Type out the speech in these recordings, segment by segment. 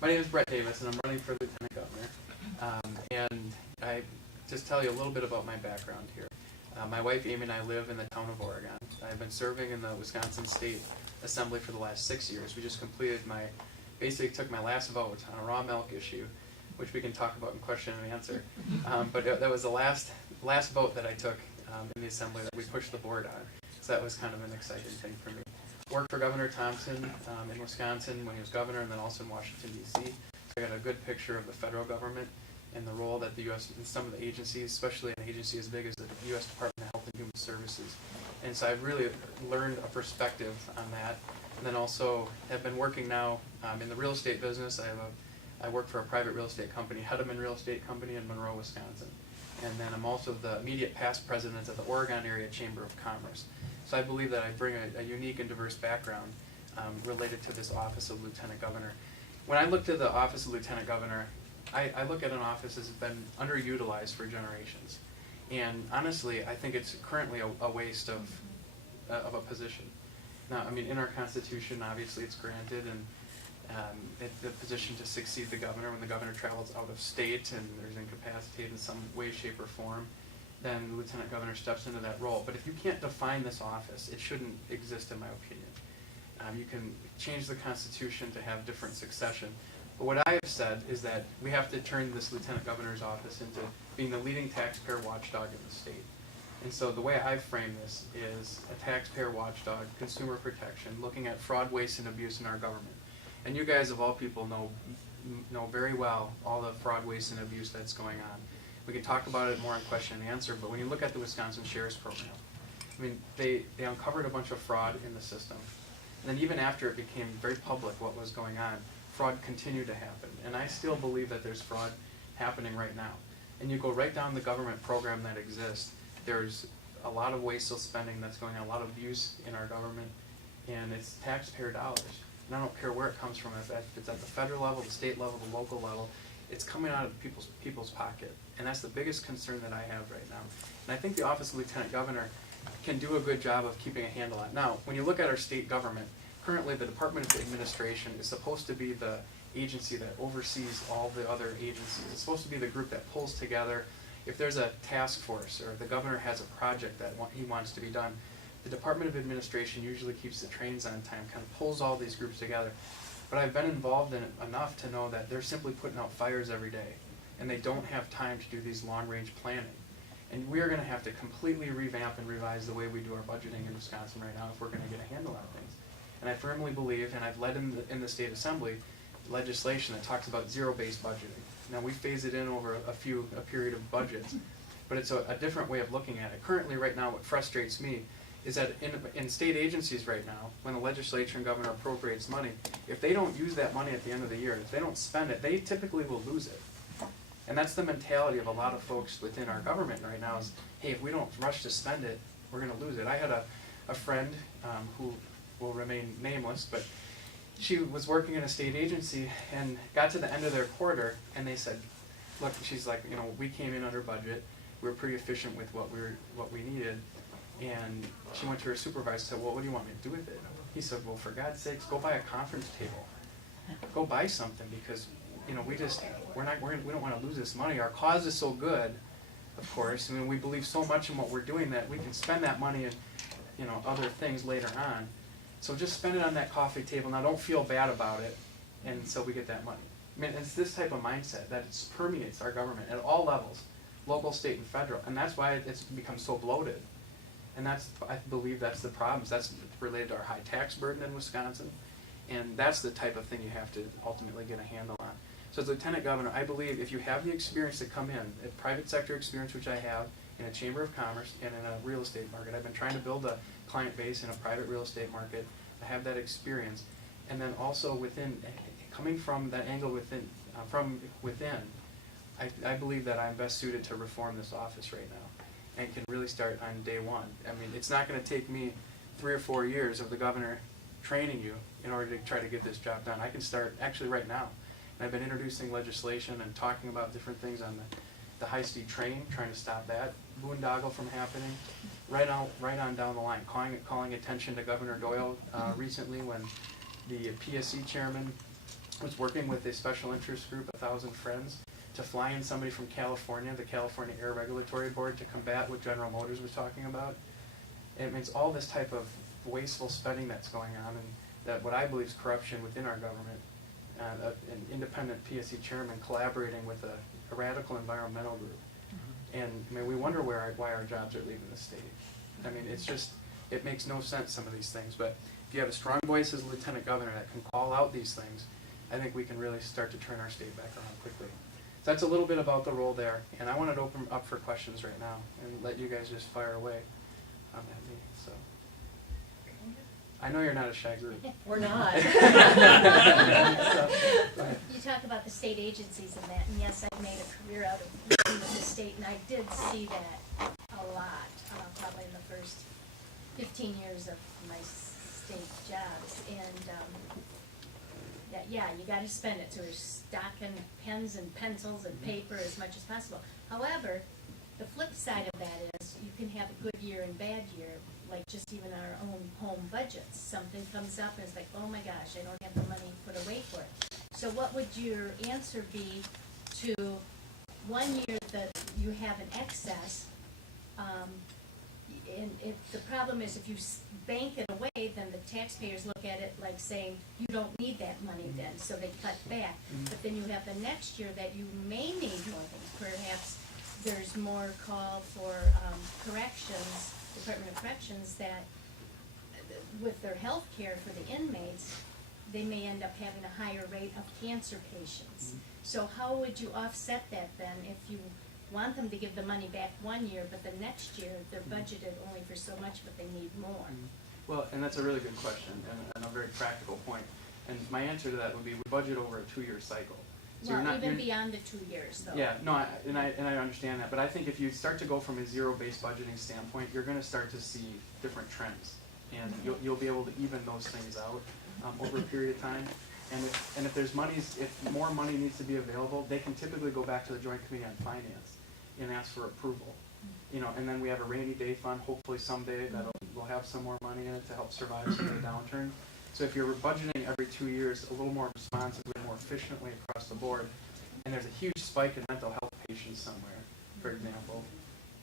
My name is Brett Davis, and I'm running for Lieutenant Governor. And I just tell you a little bit about my background here. My wife Amy and I live in the town of Oregon. I've been serving in the Wisconsin State Assembly for the last 6 years. We just completed basically took my last vote on a raw milk issue, which we can talk about in question and answer. But that was the last vote that I took in the Assembly that we pushed the board on. So that was kind of an exciting thing for me. Worked for Governor Thompson in Wisconsin when he was governor, and then also in Washington, D.C. So I got a good picture of the federal government and the role that the U.S. and some of the agencies, especially an agency as big as the U.S. Department of Health and Human Services. And so I've really learned a perspective on that. And then also have been working now in the real estate business. I work for a private real estate company, Hedeman Real Estate Company in Monroe, Wisconsin. And then I'm also the immediate past president of the Oregon Area Chamber of Commerce. So I believe that I bring a unique and diverse background related to this office of Lieutenant Governor. When I looked at the office of Lieutenant Governor, I look at an office that's been underutilized for generations. And honestly, I think it's currently a waste of a position. Now, I mean, in our Constitution, obviously it's granted, and the position to succeed the governor when the governor travels out of state and there's incapacitated in some way, shape, or form, then the lieutenant governor steps into that role. But if you can't define this office, it shouldn't exist, in my opinion. You can change the Constitution to have different succession. But what I have said is that we have to turn this lieutenant governor's office into being the leading taxpayer watchdog in the state. And so the way I frame this is a taxpayer watchdog, consumer protection, looking at fraud, waste, and abuse in our government. And you guys, of all people, know very well all the fraud, waste, and abuse that's going on. We can talk about it more in question and answer, but when you look at the Wisconsin Sheriff's Program, I mean, they uncovered a bunch of fraud in the system. And then even after it became very public what was going on, fraud continued to happen. And I still believe that there's fraud happening right now. And you go right down the government program that exists, there's a lot of wasteful spending that's going on, a lot of abuse in our government, and it's taxpayer dollars. And I don't care where it comes from, if it's at the federal level, the state level, the local level, it's coming out of people's pocket. And that's the biggest concern that I have right now. And I think the Office of Lieutenant Governor can do a good job of keeping a handle on it. Now, when you look at our state government, currently the Department of Administration is supposed to be the agency that oversees all the other agencies. It's supposed to be the group that pulls together. If there's a task force or the governor has a project that he wants to be done, the Department of Administration usually keeps the trains on time, kind of pulls all these groups together. But I've been involved in it enough to know that they're simply putting out fires every day, and they don't have time to do these long-range planning. And we're going to have to completely revamp and revise the way we do our budgeting in Wisconsin right now if we're going to get a handle on things. And I firmly believe, and I've led in the state assembly, legislation that talks about zero-based budgeting. Now, we phase it in over a period of budgets, but it's a different way of looking at it. Currently, right now, what frustrates me is that in state agencies right now, when the legislature and governor appropriates money, if they don't use that money at the end of the year, if they don't spend it, they typically will lose it. And that's the mentality of a lot of folks within our government right now is, hey, if we don't rush to spend it, we're going to lose it. I had a friend who will remain nameless, but she was working in a state agency and got to the end of their quarter, and they said, look, she's like, we came in under budget. We were pretty efficient with what we needed. And she went to her supervisor and said, well, what do you want me to do with it? He said, well, for God's sakes, go buy a conference table. Go buy something, because we don't want to lose this money. Our cause is so good, of course. I mean, we believe so much in what we're doing that we can spend that money in other things later on. So just spend it on that coffee table. Now, don't feel bad about it, and so we get that money. I mean, it's this type of mindset that permeates our government at all levels, local, state, and federal, and that's why it's become so bloated. And I believe that's the problem. That's related to our high tax burden in Wisconsin, and that's the type of thing you have to ultimately get a handle on. So as Lieutenant Governor, I believe if you have the experience to come in, a private sector experience, which I have, in a Chamber of Commerce and in a real estate market. I've been trying to build a client base in a private real estate market. I have that experience. And then also coming from that angle from within, I believe that I'm best suited to reform this office right now and can really start on day one. I mean, it's not going to take me 3 or 4 years of the governor training you in order to try to get this job done. I can start actually right now. And I've been introducing legislation and talking about different things on the high-speed train, trying to stop that boondoggle from happening, right on down the line, calling attention to Governor Doyle recently when the PSC chairman was working with a special interest group, 1,000 Friends, to fly in somebody from California, the California Air Regulatory Board, to combat what General Motors was talking about. And it means all this type of wasteful spending that's going on, and that what I believe is corruption within our government. An independent PSC chairman collaborating with a radical environmental group. And I mean, we wonder why our jobs are leaving the state. I mean, it's just, it makes no sense, some of these things. But if you have a strong voice as a lieutenant governor that can call out these things, I think we can really start to turn our state back around quickly. So that's a little bit about the role there. And I wanted to open up for questions right now and let you guys just fire away at me. So I know you're not a shy group. We're not. So, go ahead. You talk about the state agencies and that, and yes, I've made a career out of working with the state, and I did see that a lot, probably in the first 15 years of my state jobs. And yeah, you got to spend it. So we're stocking pens and pencils and paper as much as possible. However, the flip side of that is you can have a good year and bad year, like just even our own home budgets. Something comes up and it's like, oh my gosh, I don't have the money put away for it. So what would your answer be to 1 year that you have an excess? And if the problem is if you bank it away, then the taxpayers look at it like saying, you don't need that money then, so they cut back. But then you have the next year that you may need more things. Perhaps there's more call for corrections, Department of Corrections, that with their health care for the inmates, they may end up having a higher rate of cancer patients. So how would you offset that then if you want them to give the money back 1 year, but the next year they're budgeted only for so much, but they need more? Well, and that's a really good question and a very practical point. And my answer to that would be we budget over a 2-year cycle. So Well, you're even beyond the 2 years though. Yeah, no, I understand that, but I think if you start to go from a zero-based budgeting standpoint, you're going to start to see different trends, and you'll be able to even those things out over a period of time. And if there's if more money needs to be available, they can typically go back to the Joint Committee on Finance and ask for approval. You know, and then we have a rainy day fund. Hopefully someday we'll have some more money in it to help survive some of the downturn. So if you're budgeting every 2 years a little more responsibly, more efficiently across the board, and there's a huge spike in mental health patients somewhere, for example,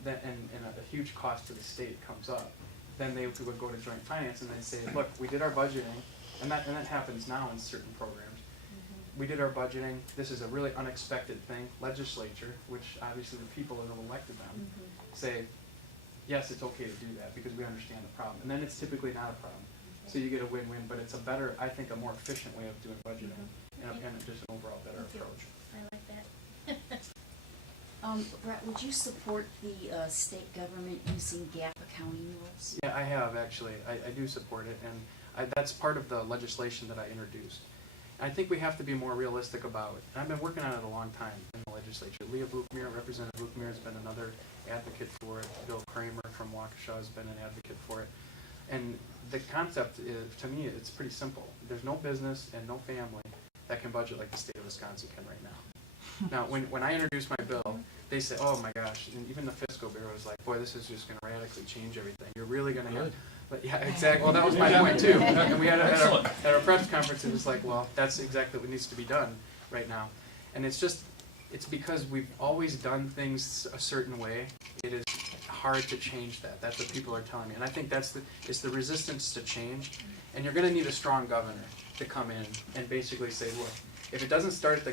and a huge cost to the state comes up, then they would go to Joint Finance and they'd say, look, we did our budgeting, and that happens now in certain programs. We did our budgeting. This is a really unexpected thing. Legislature, which obviously the people that have elected them, say, yes, it's okay to do that because we understand the problem. And then it's typically not a problem. So you get a win-win, but it's a better, I think, a more efficient way of doing budgeting and just an overall better approach. I like that. Brett, would you support the state government using GAAP accounting rules? Yeah, I have actually. I do support it, and that's part of the legislation that I introduced. I think we have to be more realistic about it. And I've been working on it a long time in the legislature. Leah Buchmeier, Representative Buchmeier, has been another advocate for it. Bill Kramer from Waukesha has been an advocate for it. And the concept is, to me, it's pretty simple. There's no business and no family that can budget like the state of Wisconsin can right now. Now, when I introduced my bill, they said, oh my gosh, and even the fiscal bureau was like, boy, this is just going to radically change everything. You're really going to have, but yeah, exactly. Well, that was my point too. And we had at our press conference, it was like, well, that's exactly what needs to be done right now. And it's because we've always done things a certain way. It is hard to change that. That's what people are telling me. And I think it's the resistance to change. And you're going to need a strong governor to come in and basically say, look, if it doesn't start at the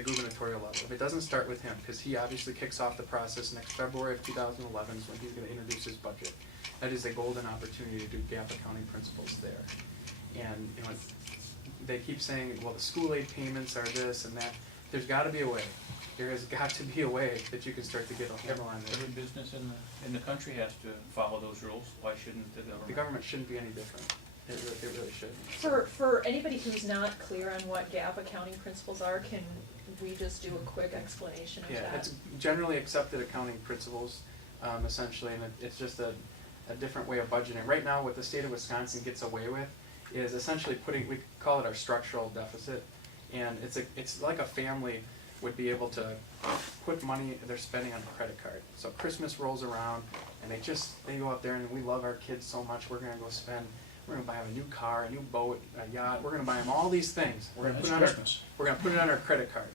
gubernatorial level, if it doesn't start with him, because he obviously kicks off the process next February of 2011 is when he's going to introduce his budget. That is a golden opportunity to do GAAP accounting principles there. And you know, they keep saying, well, the school aid payments are this and that. There's got to be a way. There has got to be a way that you can start to get a handle on this. Every business in the country has to follow those rules. Why shouldn't the government? The government shouldn't be any different. It really shouldn't. For anybody who's not clear on what GAAP accounting principles are, can we just do a quick explanation of Yeah, that? it's generally accepted accounting principles, essentially, and it's just a different way of budgeting. Right now, what the state of Wisconsin gets away with is essentially we call it our structural deficit, and it's like a family would be able to put money they're spending on a credit card. So Christmas rolls around, and they go out there, and we love our kids so much, we're going to go spend we're gonna buy him a new car, a new boat, a yacht, we're gonna buy him all these things. We're gonna That's put it on our, Christmas. we're gonna put it on our credit card.